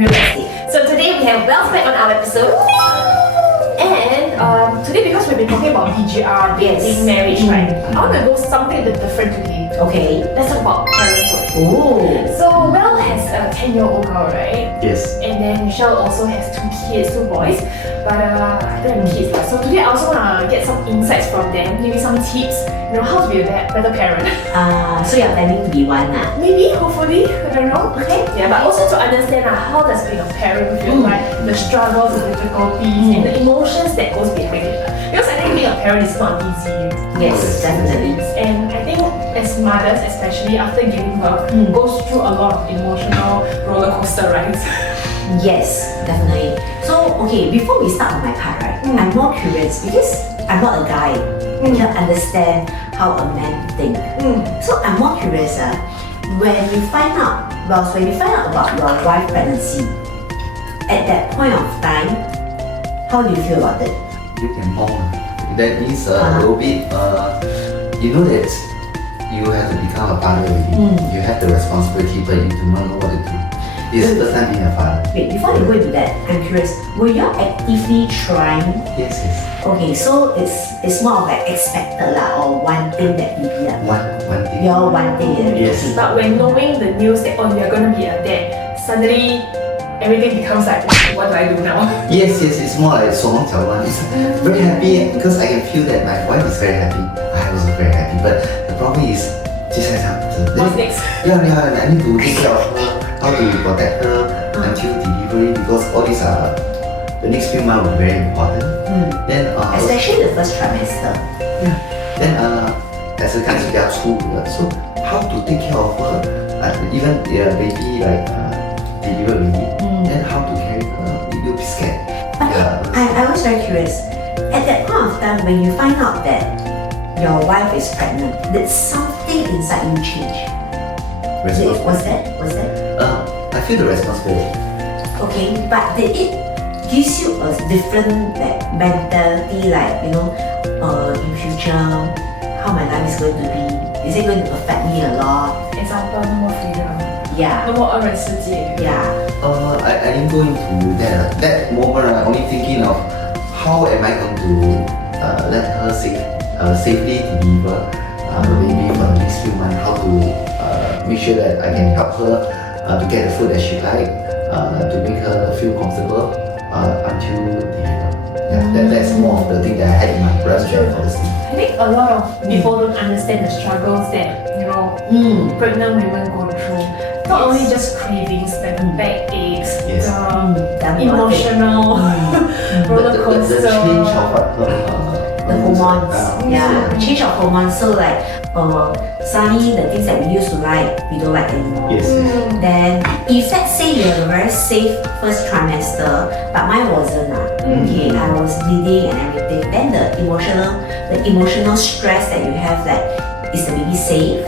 real estate. So today we have Wealth back on our episode. And today, because we've been talking about BGR, dating, marriage, right? I want to go something a bit different today. Okay. Let's talk about parenthood. Oh. So Mel has a 10-year-old girl, right? Yes. And then Michelle also has 2 kids, 2 boys. But I don't have kids. So today I also want to get some insights from them, maybe some tips, how to be a better parent. So you're planning to be one now? Maybe, hopefully, I don't know. Okay. Yeah, but also to understand how does being a parent feel like, the struggles, the difficulties, and the emotions that goes behind it. Because I think being a parent is not easy. Yes, definitely. And I think as mothers, especially after giving birth, goes through a lot of emotional roller coaster rides. Yes, definitely. So, okay, before we start on my part, right, I'm more curious because I'm not a guy. I can't understand how a man think. So I'm more curious, when you find out about your wife's pregnancy, at that point of time, how do you feel about it? You can born. That means a little bit, you know that you have to become a father already. You have the responsibility, but you do not know what to do. It's the first time being a father. Wait, before you go into that, I'm curious, were you actively trying? Yes. Okay, so it's more of like expected lah, or one thing that you do. One thing. Your one thing. Yes. But when knowing the news that you're going to be a dad, suddenly everything becomes like, what do I do now? Yes, it's more like 手忙脚乱. It's very happy because I can feel that my wife is very happy. I was very happy, but the problem is, 接下来这样子. What's next? Yeah, I need to take care of her, how to protect her until delivery, because all these are the next few months will be very important. Then especially the first trimester. Yeah. Then as a guy, 比较粗鲁的, so how to take care of her, even the baby like deliver already, then how to carry her, you'll be scared. But I was very curious. At that point of time, when you find out that your wife is pregnant, did something inside you change? Was that? I feel the responsibility. Okay, but did it gives you a different mentality, in future, how my life is going to be? Is it going to affect me a lot? Example, no more freedom. Yeah. No more 二人世界. Yeah. I didn't go into that moment. I'm only thinking of how am I going to let her safely deliver the baby for the next few months. How to make sure that I can help her to get the food that she like, to make her feel comfortable until deliver. That's more of the thing that I had in my breast policy. I think a lot of people don't understand the struggles that pregnant women go through. Not only just cravings, but the backaches, the emotional roller The coaster. change of The hormones. Change of hormones. So suddenly the things that we used to like, we don't like anymore. Yes. Then if let's say you have a very safe first trimester, but mine wasn't. Okay, I was bleeding and everything. Then the emotional stress that you have, is the baby safe?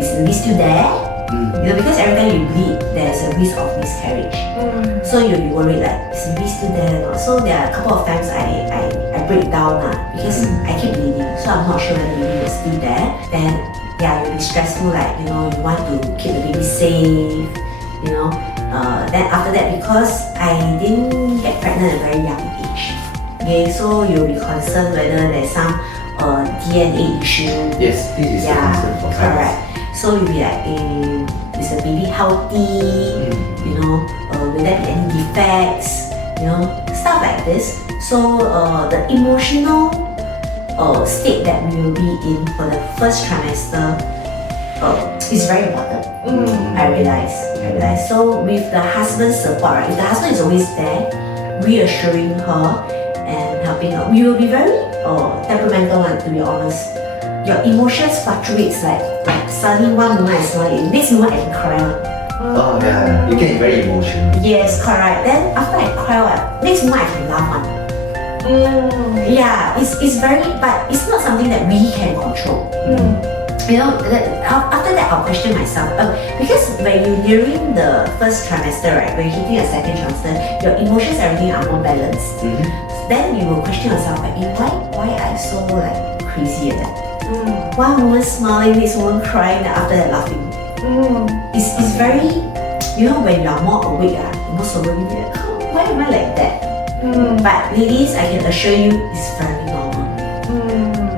Is the baby still there? Because every time you bleed, there's a risk of miscarriage. So you'll be worried is the baby still there or not? So there are a couple of times I break down because I keep bleeding. So I'm not sure whether the baby was still there. Then you'll be stressful, you want to keep the baby safe, then after that, because I didn't get pregnant at a very young age, okay, so you'll be concerned whether there's some DNA issue. Yes, this is a concern for correct. So you'll be is the baby healthy? Will there be any defects? Stuff like this. So the emotional state that we will be in for the first trimester is very important. I realize. So with the husband's support, if the husband is always there, reassuring her and helping her, we will be very temperamental, to be honest. Your emotions fluctuates like suddenly one moment I smile, next moment I can cry. Oh yeah, you get very emotional. Yes, correct. Then after I cry, next moment I can laugh. Yeah, it's very, but it's not something that we can control. After that I'll question myself because when you're nearing the first trimester, right, when you're hitting a second trimester, your emotions, everything are more balanced. Then you will question yourself, why I so crazy at that? One moment smiling, next moment crying, after that laughing. It's very you know, when you are more awake, you're not so worried. Why am I like that? But ladies, I can assure you, it's very normal.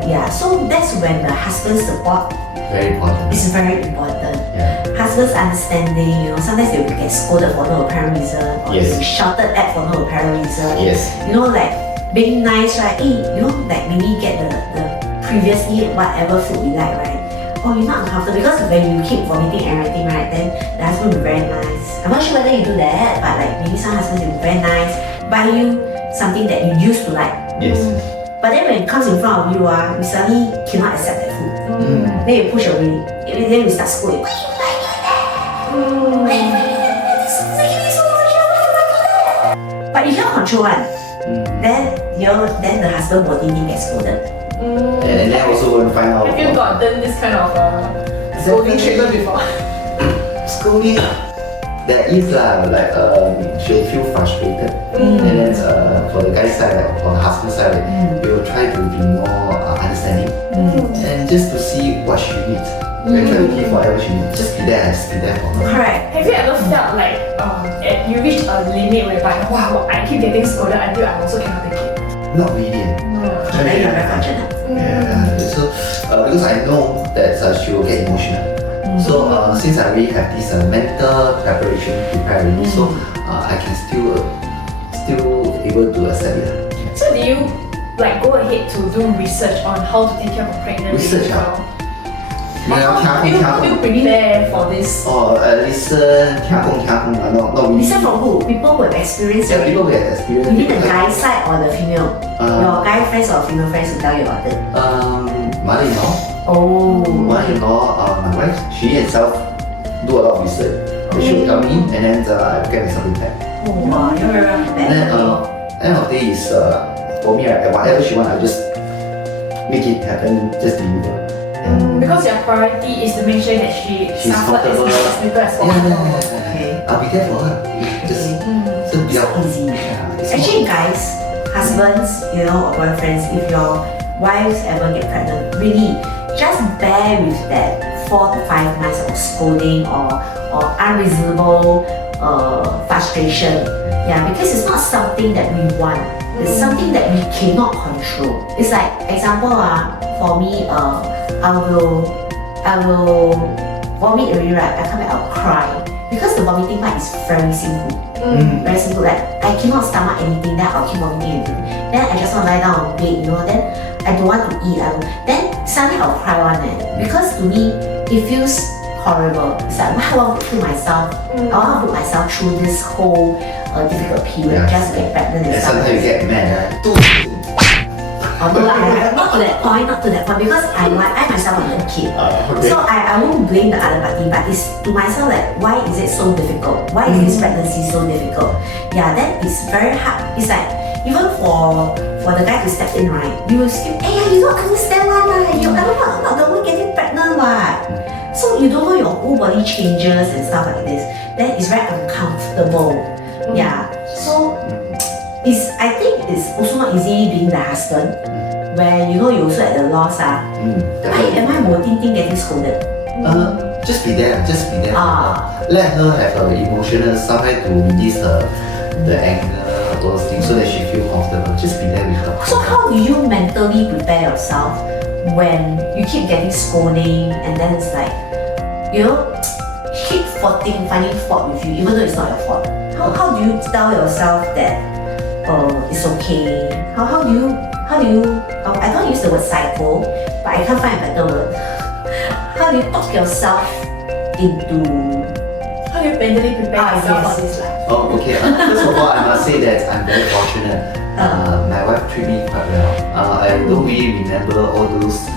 Yeah, so that's when the husband's support Very important. is very important. Yeah. Husband's understanding, you know, sometimes they will get scolded for no apparent reason, or Yes. they'll be shouted at for no apparent reason. Yes. You know, like being nice, right? You know, like maybe get the previously whatever food we like, right? Oh, you're not uncomfortable because when you keep vomiting and everything, right? Then the husband will be very nice. I'm not sure whether you do that, but like maybe some husbands will be very nice, buy you something that you used to like. Yes. But then when it comes in front of you, you suddenly cannot accept that food. Then you push away. Then you start scolding. Why you like that? Why you like that? This is making me so emotional. Why you like that? But if you cannot control one, then the husband will indeed get scolded. And then also go and find out. Have you gotten this kind of scolding treatment before? Scolding, there is like she'll feel frustrated, and then for the guy's side, like, for the husband side, we will try to be more understanding, and just to see what she needs. We try to give whatever she needs. Just be there for her. Correct. Have you ever felt like you reached a limit whereby wow, I keep getting scolded until I also cannot take it? Not really. Then you're very fortunate. Yeah. So because I know that she will get emotional. So since I already have this mental preparation prepared already, so I can still able to accept it. So do you like go ahead to do research on how to take care of a pregnant Research, girl? How How do you prepare for this? Listen, 听讲 not really. Listen from who? People who have experienced Yeah, it. people who have experience. You mean the guy side or the female? Your guy friends or female friends who tell you about it? Mother-in-law. Oh. Mother-in-law, my wife, she herself do a lot of research. She will tell me, and then I get myself prepared. Oh, wow, you're very And then end of the day is for me, right, whatever she want, I just make it happen, just deliver. Because your priority is to make sure that she She's suffers as comfortable. little as possible. Okay. I'll be there for her. Just so It's not easy. it's Actually, guys, husbands, you know, or boyfriends, if your wives ever get pregnant, really, just bear with that 4 to 5 months of scolding or unreasonable frustration. Yeah, because it's not something that we want. It's something that we cannot control. It's like, example, for me, I will vomit already, right? I come back, I'll cry. Because the vomiting part is very simple. Very simple. Like, I cannot stomach anything, then I'll keep vomiting anything. Then I just want to lie down on bed, you know, then I don't want to eat. Then suddenly I'll cry one because to me, it feels horrible. It's like, why I want to put myself, I want to put myself through this whole difficult period just to get pregnant and and stuff. sometimes you get mad, right? Oh, no, not to that point, because I myself am a kid. Okay. So I won't blame the other party, but it's to myself like, why is it so difficult? Why is this pregnancy so difficult? Yeah, then it's very hard. It's like, even for the guy to step in, right, you will still, hey, you don't understand one, right? I'm not the one getting pregnant, what? So you don't know your whole body changes and stuff like this. Then it's very uncomfortable. Yeah, so I think it's also not easy being the husband, where you know you also at the loss. Why am I more thinking getting scolded? Just be there. Ah. Let her have her emotional somewhere to release the anger, those things, so that she feel comfortable. Just be there with her. So how do you mentally prepare yourself when you keep getting scolding and then it's like, you know, keep finding fault with you, even though it's not your fault? How do you tell yourself that it's okay? How do you I don't use the word psycho, but I can't find a better word. How do you talk yourself into How do you mentally prepare yourself yes. for this life? Oh, okay. First of all, I must say that I'm very fortunate. My wife treat me quite well. I don't really remember all those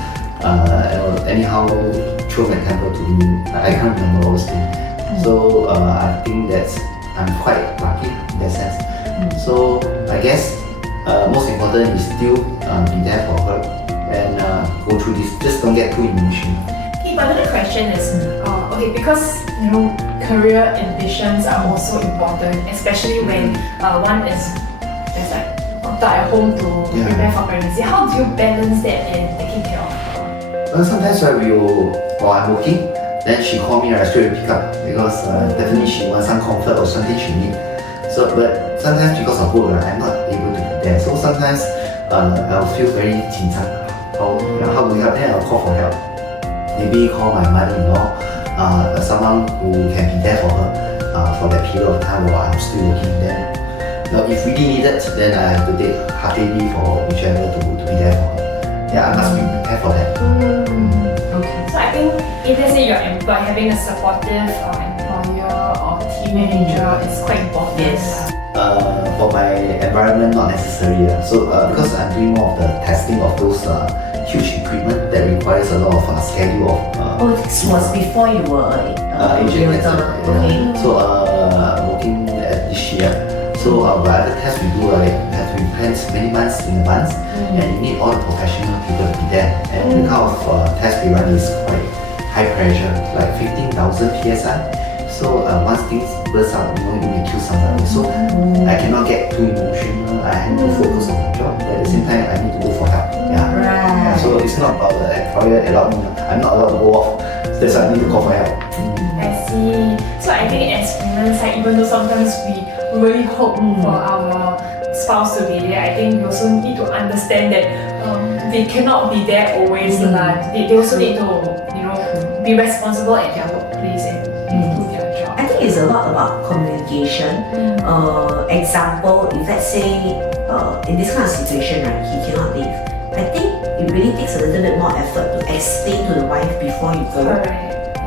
anyhow throw my temper to me. I can't remember all those things. So I think that I'm quite lucky in that sense. So I guess most important is still be there for her and go through this. Just don't get too emotional. Okay, but another question is, okay, because you know career ambitions are also important, especially when one is just like locked out at home to prepare for pregnancy. How do you balance that in taking care of her? Sometimes while I'm working, then she called me, I straight away pick up because definitely she wants some comfort or something she need. So, but sometimes because of work, I'm not able to be there. So sometimes I'll feel very 紧张. How do we help? Then I'll call for help. Maybe call my mother-in-law, someone who can be there for her for that period of time while I'm still working there. Now, if really needed, then I have to take half-day leave or whichever to be there for her. Yeah, I must be prepared for that. Okay. So I think if let's say you're employed, having a supportive employer or team manager is quite important. Yes. For my environment, not necessary. So because I'm doing more of the testing of those huge equipment that requires a lot of schedule of. This was before you were agent. realtor. Okay. So working at this year. So whatever test we do, like have to be planned many months in advance, and you need all the professional people to be there. And the kind of test we run is quite high pressure, like 15,000 psi. So once things burst out, you may kill somebody. So I cannot get too emotional. I have to focus on my job, but at the same time, I need to go for help. Yeah. Right. So it's not about the employer allowed me. I'm not allowed to go off. That's why I need to call for help. I see. So I think as women, like, even though sometimes we really hope for our spouse to be there, I think we also need to understand that they cannot be there always. They also need to, be responsible at their workplace and do their job. I think it's a lot about communication. Example, if let's say in this kind of situation, right, he cannot leave. I think it really takes a little bit more effort to explain to the wife before you go. Correct.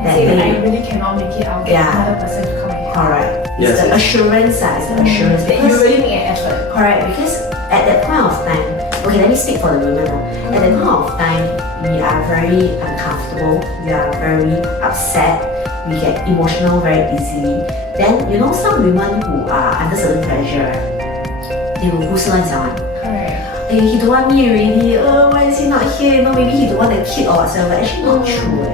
That Say, they- I really cannot make it, I'll get another person to come and help. Correct. Yes, It's the yes. assurance, it's the assurance. That you really make an effort. Correct, because at that point of time, okay, let me speak for the women. At that point of time, we are very uncomfortable, we are very upset, we get emotional very easily. Then, some women who are under certain pressure, they will whistle and sound. Correct. Hey, he don't want me already, why is he not here? Maybe he don't want the kid or whatever. Actually, not true.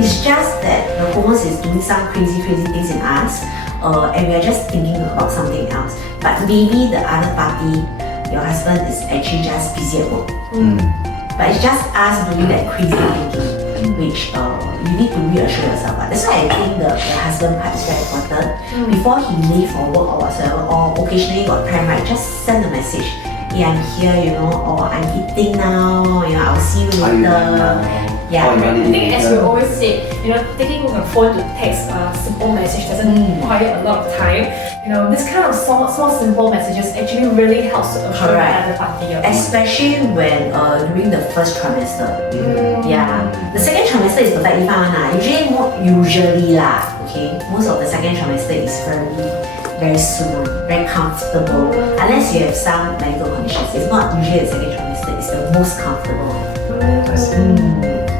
It's just that the hormones is doing some crazy things in us, and we are just thinking about something else. But maybe the other party, your husband, is actually just busy at work. But it's just us doing that crazy thinking, which you need to reassure yourself. That's why I think the husband part is very important. Before he leave for work or whatsoever, or occasionally got time, right, just send a message. Hey, I'm here, or I'm eating now, I'll see you Are you later. doing now? Yeah. Or you I want think as we always say, taking a phone to text a simple message doesn't require a lot of time. This kind of small simple messages actually really helps to assure the Correct. other party. Especially when during the first trimester. Yeah. The second trimester is perfectly fine. Usually okay. Most of the second trimester is very soon, very comfortable. Unless you have some medical conditions. If not, usually the second trimester is the most comfortable.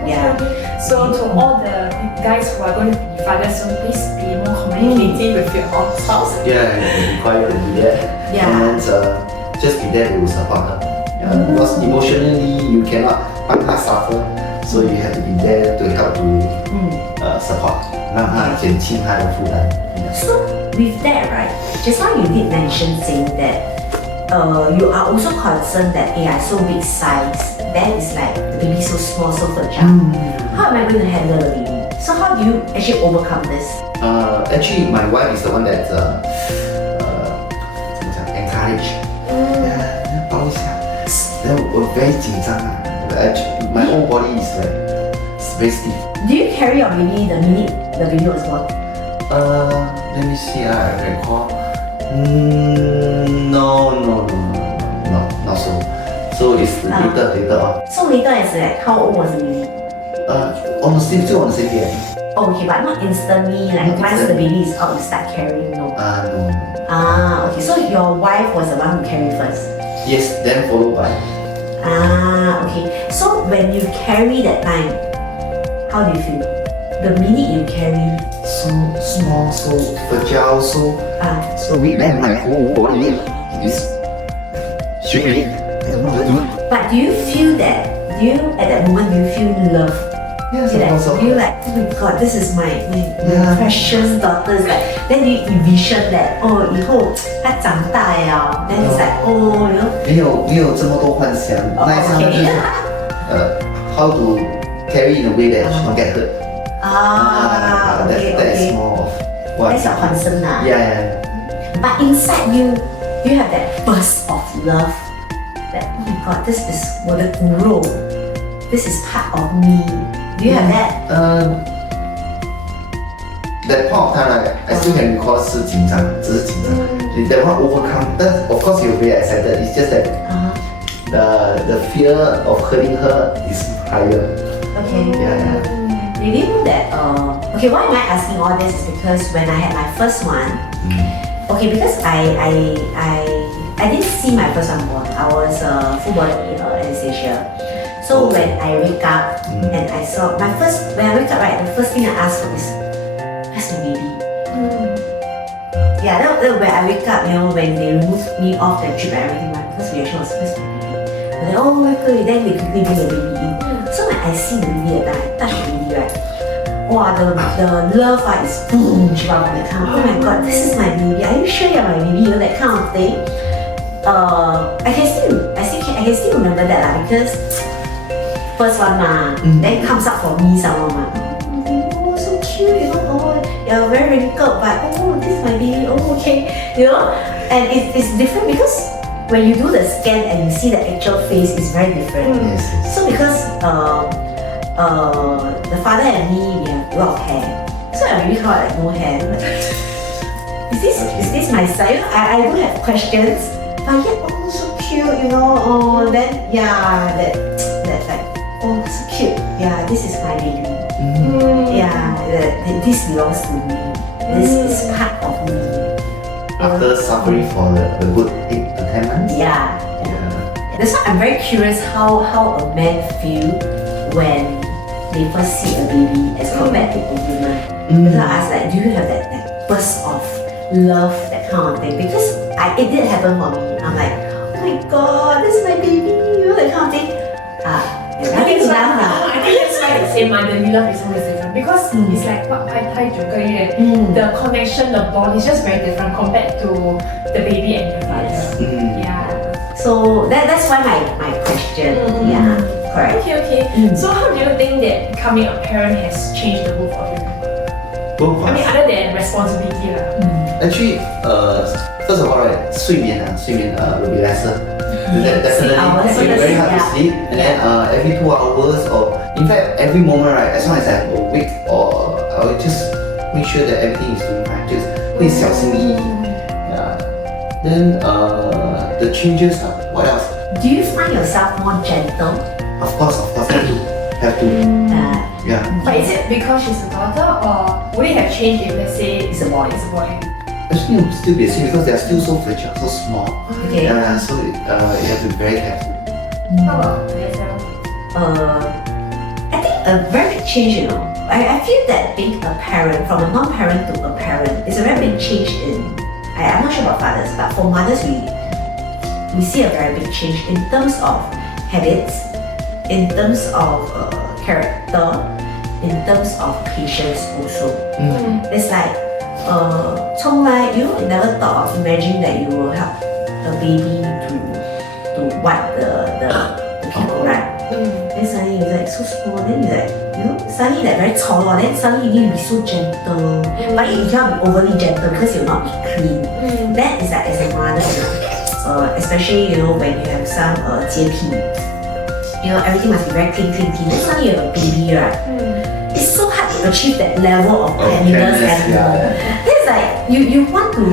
Yeah. So to all the guys who are going to be fathers soon, please be more communicative with your spouse. Yeah, you require to be there. Yeah. And just be there to support her. Because emotionally you cannot suffer, so you have to be there to help to support, 让她减轻她的负担。So with that, right, just now you did mention saying that you are also concerned that I so big size, that is like the baby so small, so fragile. How am I going to handle the baby? So how do you actually overcome this? Actually, my wife is the one that 怎么讲 encourage，抱一下，然后我 very 紧张啊。My whole body is like very stiff. Do you carry your baby the minute the baby was born? Let me see. I recall. No, not so. So it's later on. So later is like, how old was the baby? Still on the same day. Oh, okay, but not instantly, like Not once the instantly. baby is out, you start carrying, no. No. Okay, so your wife was the one who carried first. Yes, then followed by. Okay. So when you carry that time, how do you feel? The minute you carry, So small, so fragile, so weak. Then my whole body is shaking. but do you feel that? At that moment, do you feel love? Yes, Feel of course. like, you like, oh my god, this is my Yeah. precious daughters. Like, then you envision that, 以后她长大了 then it's like,没有这么多幻想，那一刹那就是 how to carry in a way that she don't get hurt. That is more of what. That's your concern now. Yeah. But inside you have that burst of love. That oh my god, this is 我的骨肉. This is part of me. Do you have that? That point of time, like, I still can recall 是紧张，只是紧张。That one overcome, but of course you're very excited. It's just that the fear of hurting her is higher. Okay. Yeah. Did you know that? Okay, why am I asking all this? Is because when I had my first one, okay, because I didn't see my first one born. I was full body anesthesia. So when I wake up and I saw when I wake up, right, the first thing I ask for is, where's my baby? Yeah, that when I wake up, you know, when they removed me off the drip and everything, my first reaction was, where's my baby? And then, oh my god, then they quickly bring the baby in. So when I see the baby that I touch the baby, right, wow, the love is boom, that kind of, oh my god, this is my baby. Are you sure you're my baby? You know, that kind of thing. I can still remember that lah, because first one then comes up for me someone oh so cute, you know, oh you're very wrinkled, but oh this is my baby, oh okay, you know, and it's different because when you do the scan and you see the actual face, it's very different. So because the father and me, we have a lot of hair, so I really felt like no hair. Is this my son? You know, I do have questions, but yet oh so cute, you know, oh then yeah, that like oh so cute, yeah, this is my baby. Yeah, this belongs to me. This is part of me. After suffering for a good 8 to 10 months? Yeah. That's why I'm very curious how a man feel when they first see a baby as compared to a woman. Because I asked like, do you have that burst of love, that kind of thing? Because it did happen for me. I'm like, oh my god, this is my baby, you know, that kind of thing. I think it's like the same. The love is always different because it's like what I the connection, the bond is just very different compared to the baby and the father. Yeah. So that's why my question. Yeah, correct. Okay. So how do you think that becoming a parent has changed the both of you? Both I mean, other than responsibility Actually, first of all, right, 睡眠 will be lesser. Definitely, it's very hard to sleep, and then every 2 hours, or in fact every moment, right, as long as I'm awake, or I will just make sure that everything is doing fine, just 会小心翼翼. Yeah. Then the changes, what else? Do you find yourself more gentle? Of course, have to. Yeah. But is it because she's a daughter, or would it have changed if let's say It's a boy. Actually, it will still be the same because they are still so fragile, so small. Okay. So you have to be very careful. How about yourself? I think a very big change, you know. I feel that being a parent, from a non-parent to a parent, is a very big change I'm not sure about fathers, but for mothers, we see a very big change in terms of habits, in terms of character, in terms of patience also. It's like, you never thought of imagining that you will help a baby to wipe the people, right? Then suddenly you're like so small, then you're like, you know, suddenly like very tall, then suddenly you need to be so gentle. But you cannot be overly gentle because you'll not be clean. That is like as a mother, especially you know when you have some 洁癖, you know, everything must be very clean. Then suddenly you have a baby, right? It's so hard to achieve that level of cleanliness and it's like you want to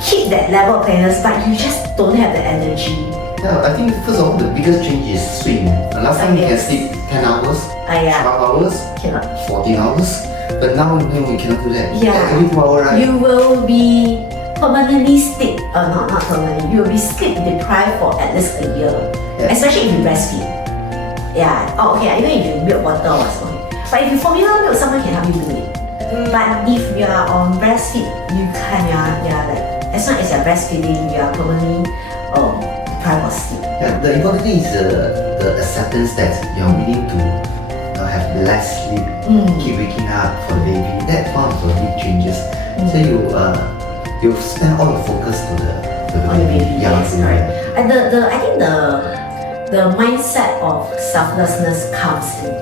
keep that level of cleanliness, but you just don't have the energy. Yeah, I think first of all the biggest change is sleep. Last time you can sleep 10 hours, 12 hours, Cannot. 14 hours, but now we cannot do that. Yeah. Every 2 hours, right? You will be permanently sleep, not permanently. You will be sleep deprived for at least a year, especially if you breastfeed. Yeah. Oh, okay. Even if you milk water or something. But if you formula milk, someone can help you do it. But if you are on breastfeed, you can, like, as long as you're breastfeeding, you are permanently deprived of sleep. Yeah, the important thing is the acceptance that you're willing to have less sleep, keep waking up for the baby. That's one of the big changes. So you spend all the focus to the On the baby, Yeah, yes, correct. And I think the the mindset of selflessness comes in.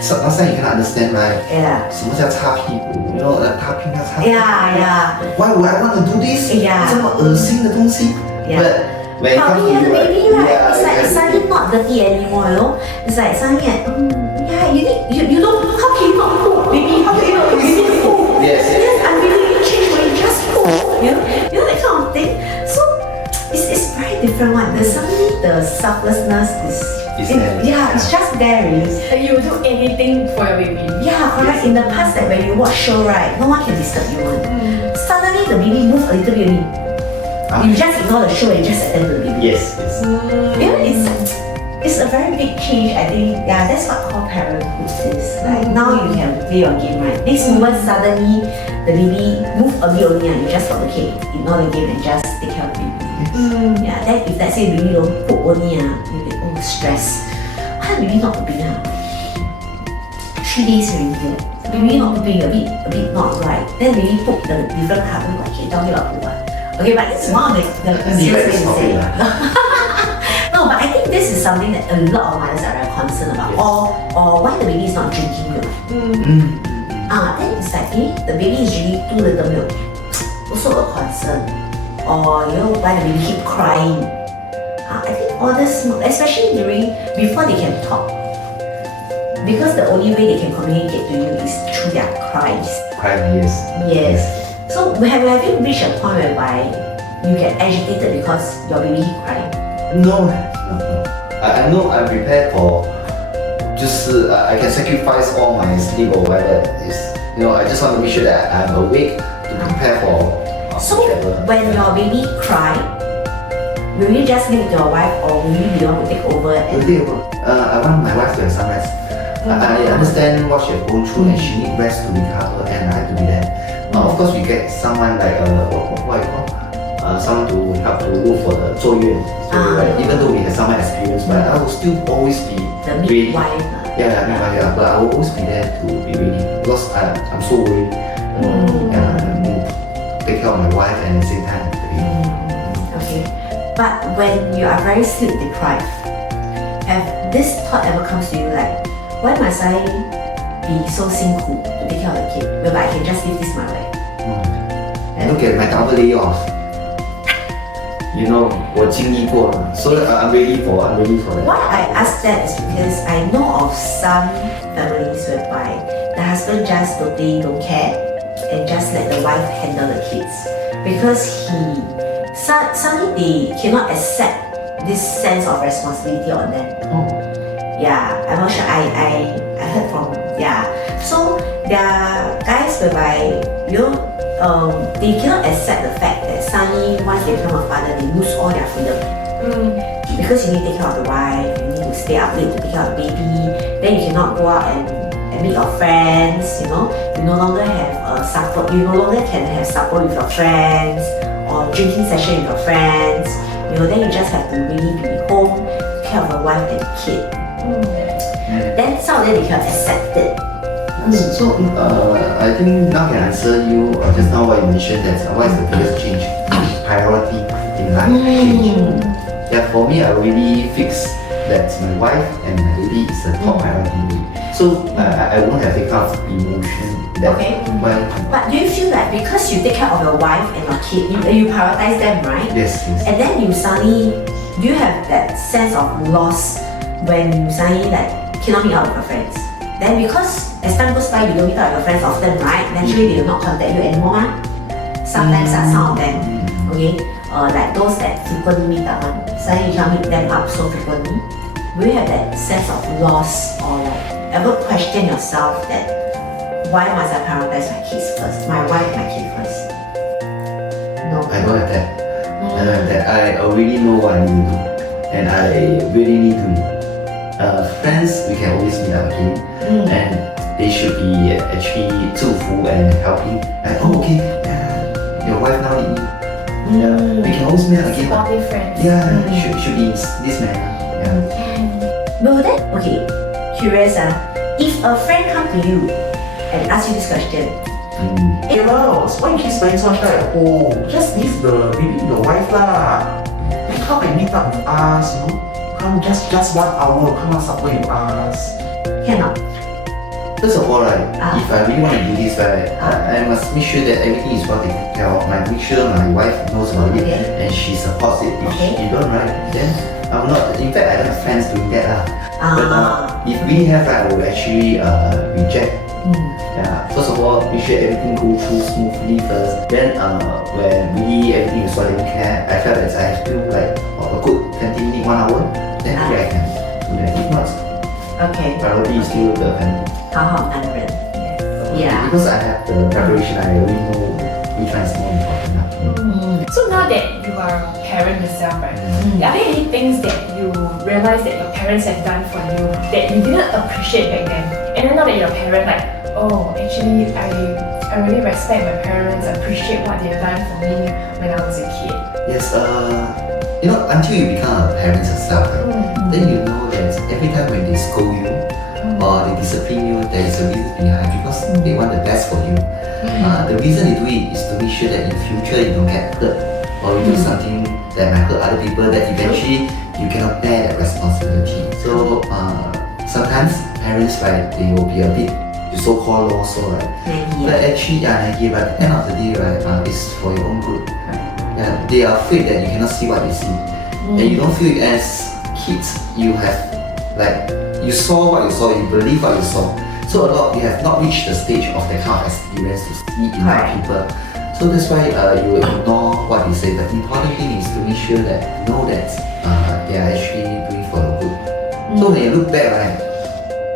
So last time you can understand, right? Yeah. 什么叫擦屁股 You know, 擦屁股擦。Yeah. Why would I want to do this? Yeah. 这么恶心的东西。Yeah. But when it But comes when to you have you, a baby, right? yeah, It's like it's suddenly not dirty anymore, you know? It's like suddenly, yeah, you don't, how can you not poop, baby? How can you not poop? Yes. I'm really changed when you just poop, you know that kind of thing. So it's very different one. The suddenly the selflessness It's there. yeah, it's just there, really. You will do anything for your baby. Yeah, correct. In the past, that when you watch show, right, no one can disturb you one. Suddenly the baby move a little bit only. You just ignore the show and just attend to the baby. Yes. You know, it's a very big change. I think, yeah, that's what called parenthood is. Like now you can play your game, right? Next moment suddenly the baby move a bit only and you just got okay, ignore the game and just take care of the baby. Yeah, then if let's say baby don't poop only, you get stress. Why baby not pooping? 3 days already. Baby not pooping a bit not right. Then baby poop the different color, like okay, tell me about poop. Okay, but it's one of the serious way to say. No, but I think this is something that a lot of mothers are very concerned about. Or why the baby is not drinking milk. Then it's like, the baby is drinking too little milk. Also a concern. Or you know, why the baby keep crying. I think all this, especially before they can talk. Because the only way they can communicate to you is through their cries. Crying, yes. Yes. So have you reached a point whereby you get agitated because your baby keep crying? No. I know I'm prepared for I can sacrifice all my sleep or whatever it is. You know, I just want to make sure that I'm awake to prepare for So travel. when your baby cry, will you just leave it to your wife or will you be the one to take over? I want my wife to have some rest. I understand what she has gone through and she needs rest to recover and I have to be there. Of course, we get someone like what you call someone to help to look for the 坐月. Right? Even though we have some experience, but I will still always be The ready. midwife. Midwife, yeah. But I will always be there to be ready because I'm so worried. Take care of my wife and at the same time the baby. Okay. But when you are very sleep deprived, have this thought ever comes to you like, why must I be so 辛苦 to take care of the kid, whereby I can just leave this my wife? Look at my double day off. You know, 我经历过了 so I'm ready for that. Why I ask that is because I know of some families whereby the husband just totally don't care and just let the wife handle the kids because suddenly they cannot accept this sense of responsibility on them. Yeah, I'm not sure. I heard from So there are guys whereby they cannot accept the fact that suddenly once they become a father, they lose all their freedom. Because you need to take care of the wife, you need to stay up late to take care of the baby. Then you cannot go out and meet your friends. You know, you no longer have supper. You no longer can have supper with your friends or drinking session with your friends. You know, then you just have to really be home, take care of the wife and the kid. Then some of them they cannot accept it. So I think now can answer you just now what you mentioned that what is the biggest change? Priority in life change. Yeah, for me I already fixed that my wife and my baby is the top priority. So I won't have that kind of emotion. Okay. But do you feel that because you take care of your wife and your kid, you prioritize them, right? Yes. And then you suddenly, do you have that sense of loss when you suddenly like cannot meet up with your friends? Then because as time goes by, you don't meet up with your friends often, right? Naturally, they will not contact you anymore. Sometimes some of them, okay, like those that frequently meet up, suddenly you can't meet them up so frequently. Will you have that sense of loss or like ever question yourself that why must I prioritize my kids first, my wife, my kid first? No. I don't have that. I don't have that. I already know what I need to do, and I really need to. Friends, we can always meet up again, and they should be actually 祝福 and helping. Like, okay, your wife now need you. We can always meet up again. Supportive friends. Should be this manner. Well then, okay, curious if a friend come to you and ask you this question, Hey Rose, why you keep spending so much time at home? Just leave the baby with your wife lah. And come and meet up with us, you know? Come come just 1 hour, come on supper with us. Cannot. First of all, right, if I really want to do this, right, I must make sure that everything is well taken care of. Make sure my wife knows about it and she supports it. If she don't, right, then I will not. In fact, I don't have friends doing that. But if we have, right, I will actually reject. Yeah. First of all, make sure everything goes through smoothly first. Then when really everything is well taken care, I felt that I have to like a good 20 minutes, 1 hour. Then maybe I can do that. If not, priority is still the family. 好好男人 Yeah. Because I have the preparation, I already know which one is more important. So now that you are a parent yourself, right? Are there any things that you realize that your parents have done for you that you didn't appreciate back then? And then now that you're a parent, like, oh, actually, I really respect my parents, appreciate what they've done for me when I was a kid. Yes, until you become a parent yourself, right, then you know that every time when they scold you or they discipline you, there is a reason behind because they want the best for you. The reason they do it is to make sure that in the future you don't get hurt or you do something that might hurt other people that eventually you cannot bear that responsibility. So sometimes parents, right, they will be a bit so-called also, right? But actually, naggy, but at the end of the day, right, it's for your own good. Yeah, they are afraid that you cannot see what they see. And you don't feel it as kids, you have like you saw what you saw, you believe what you saw. So a lot you have not reached the stage of that kind of experience to see in other people. So that's why you will ignore what they say. The important thing is to make sure that you know that they are actually doing for your good. So when you look back, right,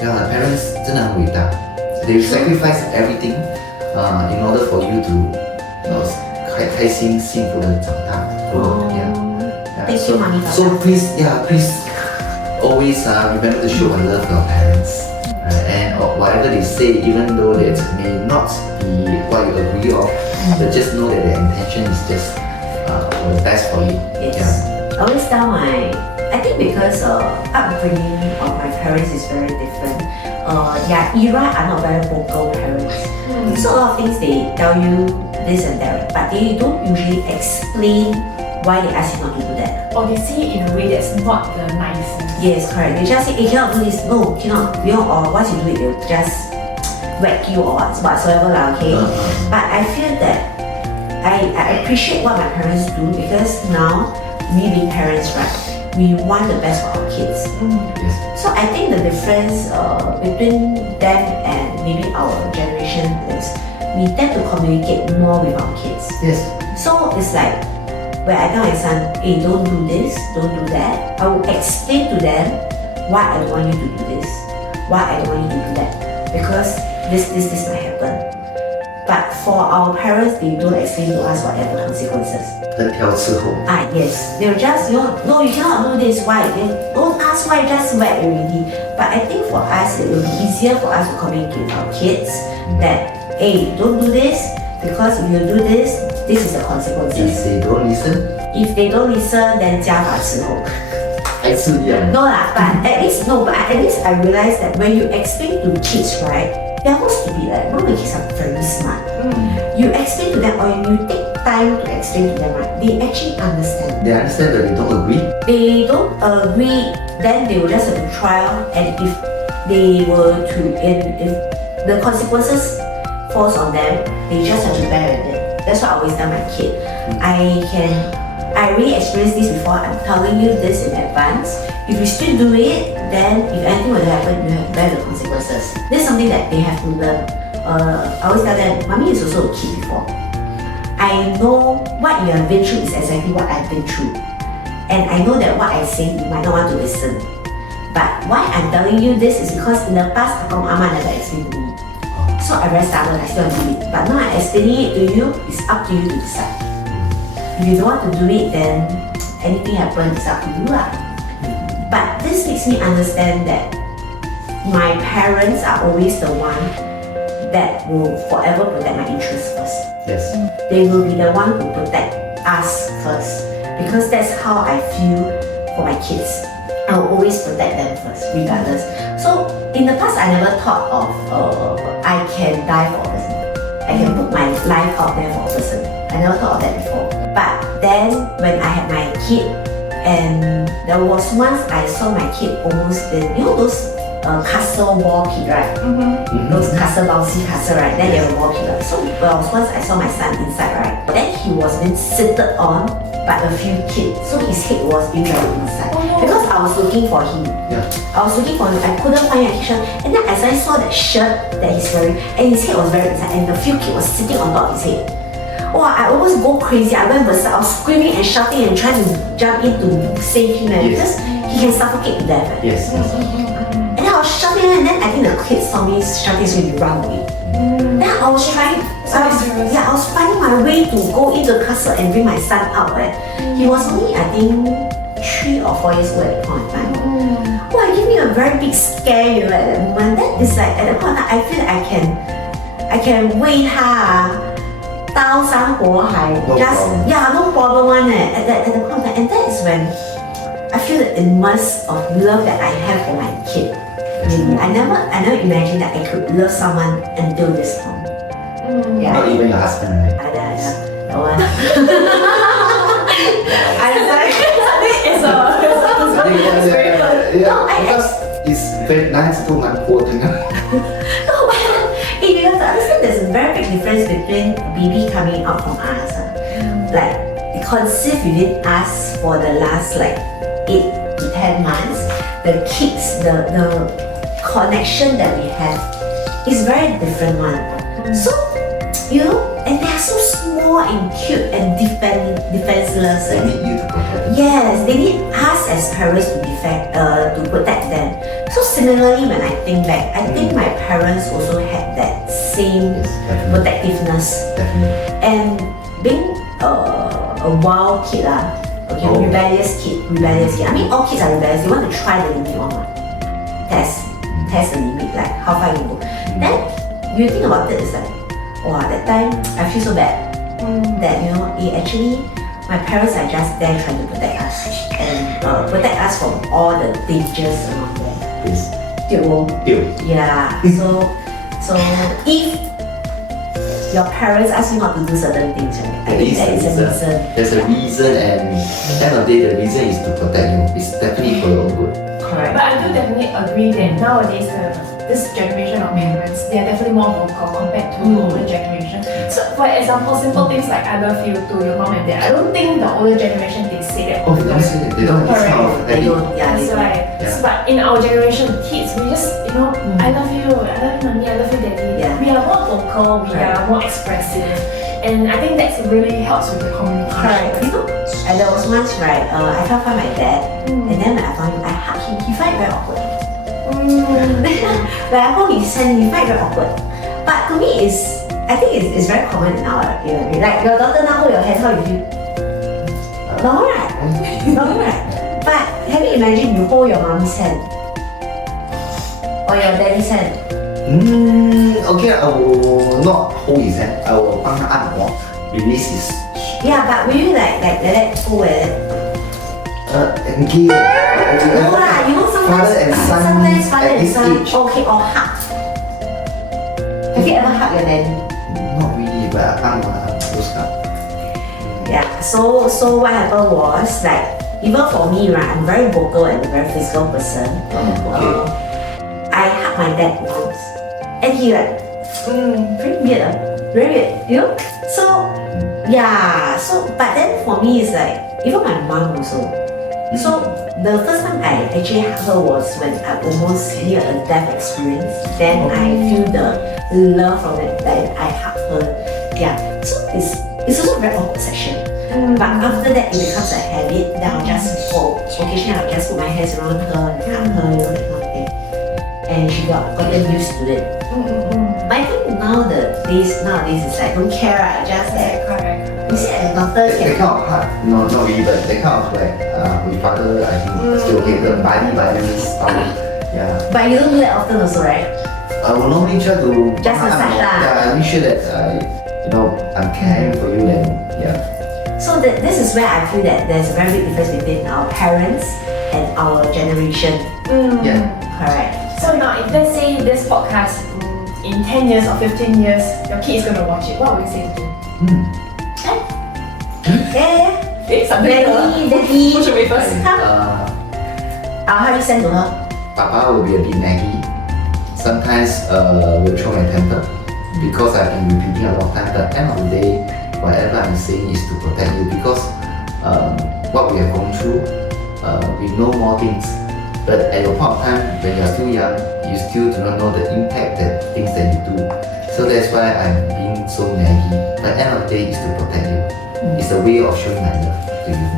parents 真的很伟大. They sacrifice everything in order for you to 开心幸福的长大. Thank you, mommy. So please always remember to show and love your parents. And whatever they say, even though that may not be what you agree of, but just know that their intention is just for the best for you. Yes. I always tell I think because upbringing of my parents is very different. Their era are not very vocal parents. So a lot of things they tell you this and that, but they don't usually explain why they ask you not to do that. Or they see it in a way that's not the nicest. Yes, correct. They just say, hey, cannot do this. No, cannot. You know, or once you do it, they'll just whack you or whatsoever, okay? But I feel that I appreciate what my parents do because now, we being parents, right, we want the best for our kids. Yes. So I think the difference between them and maybe our generation is we tend to communicate more with our kids. Yes. So it's like, when I tell my son, hey, don't do this, don't do that, I will explain to them why I don't want you to do this, why I don't want you to do that, because this might happen. But for our parents, they don't explain to us what are the consequences. Yes, they'll just, no, you cannot do this, why? They don't ask why, just whack already. But I think for us, it will be easier for us to communicate with our kids that, hey, don't do this, because if you do this, this is the consequences. If they don't listen, then 家法伺候. 还是一样. No lah, but at least I realized that when you explain to kids, right, they're supposed to be like, now the kids are very smart. You explain to them or you take time to explain to them, right, they actually understand. They understand but they don't agree. They don't agree, then they will just have to trial, and if they were to, if the consequences falls on them, they just have to bear with it. That's what I always tell my kid. I really experienced this before. I'm telling you this in advance. If you still do it, then if anything will happen, you have to bear the consequences. This is something that they have to learn. I always tell them, mommy is also a kid before. I know what you have been through is exactly what I've been through. And I know that what I say, you might not want to listen. But why I'm telling you this is because in the past, Akong Ama never explained to me. So I'm very stubborn, I still want to do it. But now I'm explaining it to you, it's up to you to decide. If you don't want to do it, then anything happens, it's up to you lah. But this makes me understand that my parents are always the one that will forever protect my interests first. Yes. They will be the one who protect us first. Because that's how I feel for my kids. I will always protect them first, regardless. So in the past, I never thought of I can die for a person. I can put my life out there for a person. I never thought of that before. But then when I had my kid And there was once I saw my kid almost in, you know those castle wall kid, right? Those castle, bouncy castle, right? Then they were wall kid. So once I saw my son inside, right? Then he was being seated on by a few kids. So his head was being dragged inside. Because I was looking for him. I was looking for him. I couldn't find a t-shirt. And then as I saw that shirt that he's wearing, and his head was very inside, and the few kids was sitting on top of his head. Oh, I almost go crazy. I went berserk. I was screaming and shouting and trying to jump in to save him, because he can suffocate to death. Yes. And then I was shouting, and then I think the kids saw me shouting, so they run away. Then I was trying, I was finding my way to go into the castle and bring my son out. He was only, I think, 3 or 4 years old at that point in time. Oh, it gave me a very big scare, you know, at that moment. That is like, at that point in time, I feel like I can 为他刀山火海, no problem one at that point in time. And that is when I feel the immense of love that I have for my kid. Really. I never imagined that I could love someone until this long. Not even your husband, right? No one. Because it's very nice to important. No, but you have to understand there's a very big difference between a baby coming out from us. Like, it conceived within us for the last like 8 to 10 months. The kids, the connection that we have is very different one. So, you know, and they are so small and cute and defenseless. They need you to protect them. Yes, they need us as parents to protect them. So similarly, when I think back, I think my parents also had that same protectiveness. Definitely. And being a wild kid, rebellious kid. I mean, all kids are rebellious. They want to try the limit one. Test the limit, like how far you go. Then you think about it, it's like, wow, that time I feel so bad that, you know, my parents are just there trying to protect us and protect us from all the dangers around there. Yes. Yeah. So if your parents ask you not to do certain things, right? I think that is a reason. There's a reason, and at the end of the day, the reason is to protect you. It's definitely for your own good. Correct. But I do definitely agree that nowadays this generation of parents, they are definitely more vocal compared to the older generation. So for example, simple things like I love you to your mom and dad, I don't think the older generation they say that. Oh, they don't say that. They don't have this kind of They don't. Yeah, That's they right. Yeah. So, but in our generation, kids, we just, you know, I love you mommy, I love you daddy. Yeah. We are more vocal, we are more expressive. And I think that really helps with the communication. Correct. You know, and there was once, right, I can't find my dad, and then when I found him, I hugged him. He found it very awkward. When I hold his hand, he find it very awkward. But to me, I think it's very common in our area. Like your daughter now hold your hand, how you feel? Normal, right? Normal, right? But have you imagined you hold your mommy's hand or your daddy's hand? Okay, I will not hold his hand. I will 帮他按摩, release his. Yeah, but will you like that hold it? Engage. No lah, you know sometimes Father and son sometimes father at and this son age. okay or hug. Have you ever hugged your daddy? Not really, but 按摩those kind. Yeah. So what happened was like even for me, right, I'm very vocal and a very physical person. Okay. I hugged my dad once, and he like, pretty weird, very weird, you know. So yeah. So but then for me it's like even my mom also. So the first time I actually hugged her was when I almost near a death experience. Then I feel the love from it. Then I hugged her. Yeah. So it's also a very awkward session. But after that it becomes a habit. Then I'll just occasionally I'll just put my hands around her and hug her, you know, that kind of thing. And she gotten used to it. But I think nowadays it's like don't care, right? Just like Correct. you see a doctor That can kind of hard, not really, but that kind of like with father, I think still okay. The body stuff. Yeah. but you don't do that often also, right? I will normally try to Just massage lah. Yeah, I make sure that I'm caring for you. Then yeah. So this is where I feel that there's a very big difference between our parents and our generation. Yeah. Correct. So now, if let's say this podcast in 10 years or 15 years, your kid is going to watch it, what would you say to them? Yeah. Something Daddy. Who should be first? How do you send to her? Papa will be a bit naggy. Sometimes will throw my temper because I've been repeating a lot of times. But at the end of the day, whatever I'm saying is to protect you because what we have gone through, we know more things. But at your point of time, when you're still young, you still do not know the impact that things that you do. So that's why I'm being so naggy. But at the end of the day, is to protect you. It's a way of showing my love to you.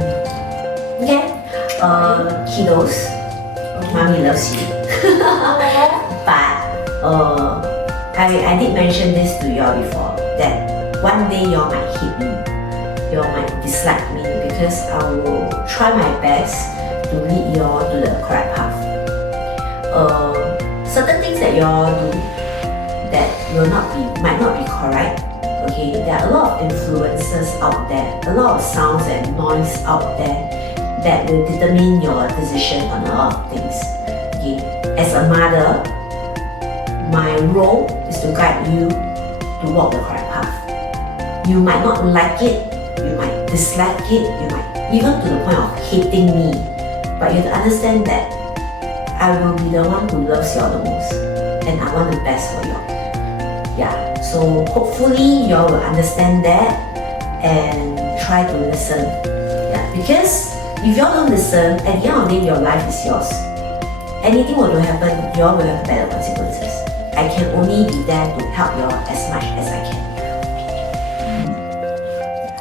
Okay. Kiddos, mommy loves you. But I did mention this to y'all before that one day y'all might hate me, y'all might dislike me because I will try my best to lead y'all to the correct path. Certain things that y'all do that might not be correct. Okay, there are a lot of influences out there, a lot of sounds and noise out there that will determine your decision on a lot of things. Okay, as a mother, my role is to guide you to walk the correct path. You might not like it, you might dislike it, you might even to the point of hating me. But you have to understand that I will be the one who loves you all the most, and I want the best for you. Yeah, so hopefully you all will understand that and try to listen. Yeah, because if you all don't listen, at the end of the day, your life is yours. Anything will happen, you all will have better consequences. I can only be there to help you all as much as I can.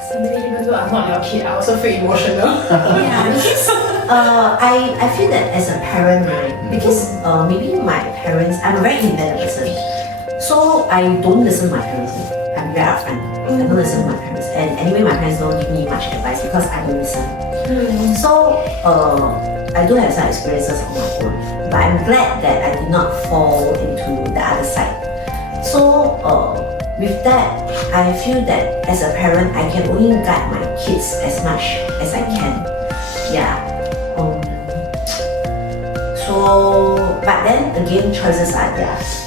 So maybe even though I'm not your kid, I also feel emotional. Yeah, because I feel that as a parent, right? Because maybe my parents, I'm a very independent person, so I don't listen to my parents. I'm very upfront. I don't listen to my parents, and anyway, my parents don't give me much advice because I don't listen. So I do have some experiences on my own, but I'm glad that I did not fall into the other side. So with that, I feel that as a parent, I can only guide my kids as much as I can. Yeah. So, but then again, choices are theirs.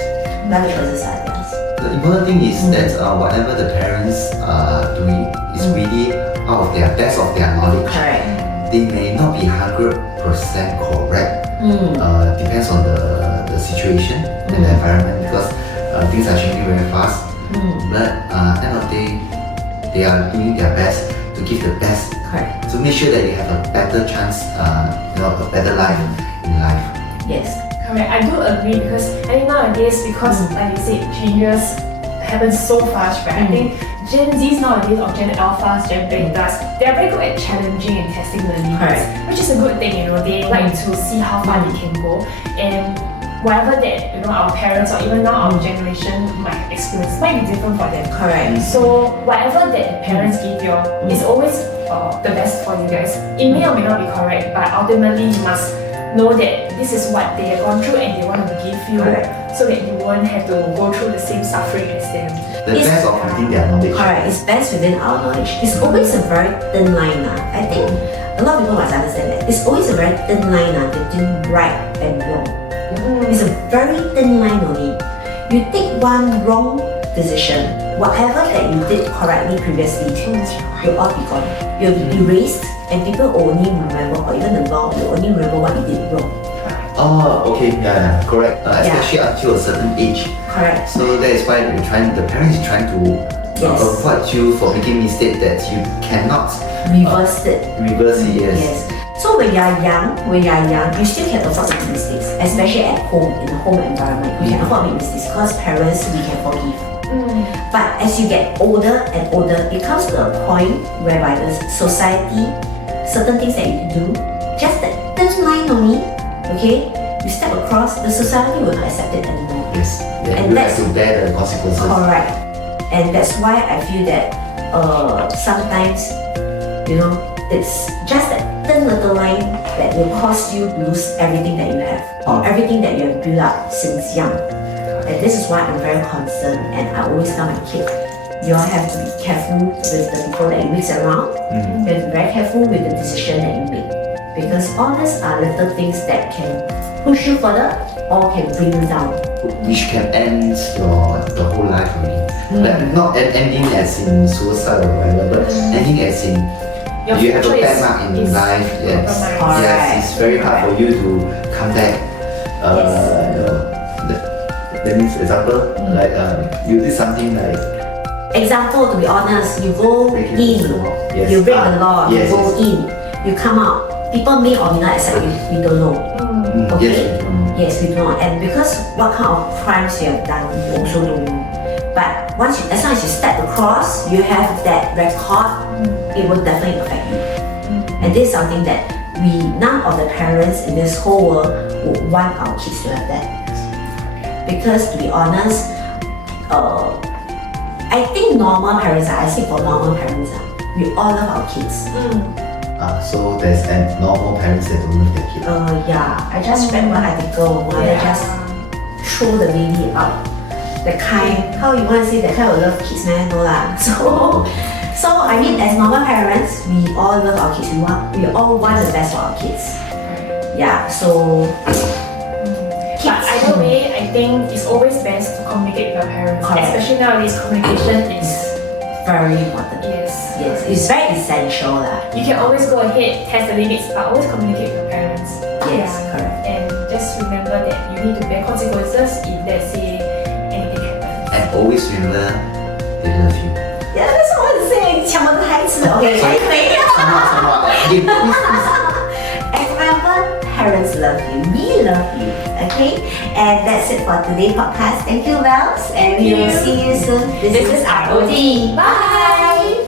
Life choices are theirs. The important thing is that whatever the parents are doing is really out of their best of their knowledge. Correct. They may not be 100% correct. Depends on the situation and the environment because things are changing very fast. But at the end of the day, they are doing their best to give the best. Correct. To make sure that you have a better chance, a better life in life. Yes. Correct, I do agree because I think nowadays, because like you said, changes happen so fast, right? I think Gen Zs nowadays or Gen Alphas, Gen Betas, they're very good at challenging and testing the limits, Correct. which is a good thing, They like to see how far they can go. And whatever that, our parents or even now our generation might experience might be different for them. Correct. So whatever that parents give you is always the best for you guys. It may or may not be correct, but ultimately you must know that this is what they have gone through and they want to give you so that you won't have to go through the same suffering as them. The best of within their knowledge. Correct. It's best within our knowledge. It's always a very thin line. I think a lot of people must understand that. It's always a very thin line between right and wrong. It's a very thin line only. You take one wrong decision, whatever that you did correctly previously, you'll all be gone. You'll be erased and people only remember, or even the law will only remember what you did wrong. Oh, okay, yeah, correct. Especially until a certain age. Correct. So that is why the parents is trying to avoid you for making mistake that you cannot Reverse it. Reverse it, yes. Yes. So when you are young, you still can afford to make mistakes, especially at home, in a home environment. You can afford to make mistakes because parents, we can forgive. But as you get older and older, it comes to a point whereby the society, certain things that you do, just that thin line only, okay? You step across, the society will not accept it anymore. Yes. And you that's have to bear the consequences. correct. And that's why I feel that sometimes, it's just that thin little line that will cause you to lose everything that you have or everything that you have built up since young. And this is why I'm very concerned, and I always tell my kids, you all have to be careful with the people that you mix around. You have to be very careful with the decision that you make, because all these are little things that can push you further or can bring you down. Which can end the whole life already. But not ending as in suicide or whatever, but ending as in you have a future benchmark in is life. Yes, compromised. yes, it's very hard for you to come back. You know, that means example like you did something like Example, to be honest, you go breaking in, the law. Yes. you break the law, yes, you go yes. in, you come out. People may or may not accept you, we don't know. Okay? Yes, we don't know. Yes, we don't know. And because what kind of crimes you have done, you also don't know. But once you, as long as you step across, you have that record, it will definitely affect you. And this is something that none of the parents in this whole world would want our kids to have that. Because to be honest, I think normal parents, I speak for normal parents, we all love our kids. So there's normal parents that don't love their kids. Yeah, I just read one article where they just throw the baby out. The kind, how you want to say that kind of love kids, man? No lah. So I mean, as normal parents, we all love our kids. We all want the best for our kids. Yeah. So. But either way, I think it's always best to communicate with your parents. Correct. Especially nowadays, communication is Very important. yes. Yes, it's very essential lah. You can always go ahead, test the limits, but always communicate with your parents. Yes, Yeah. correct. And just remember that you need to bear consequences if let's say anything happens. And always remember they love you. Yeah, that's what I want to say. 抢我的台词 Okay, anyway. Somehow. Again, please. And remember, parents love you. We love you. Okay? And that's it for today's podcast. Thank you, Vels. And we will see you soon. This is ROD. Bye.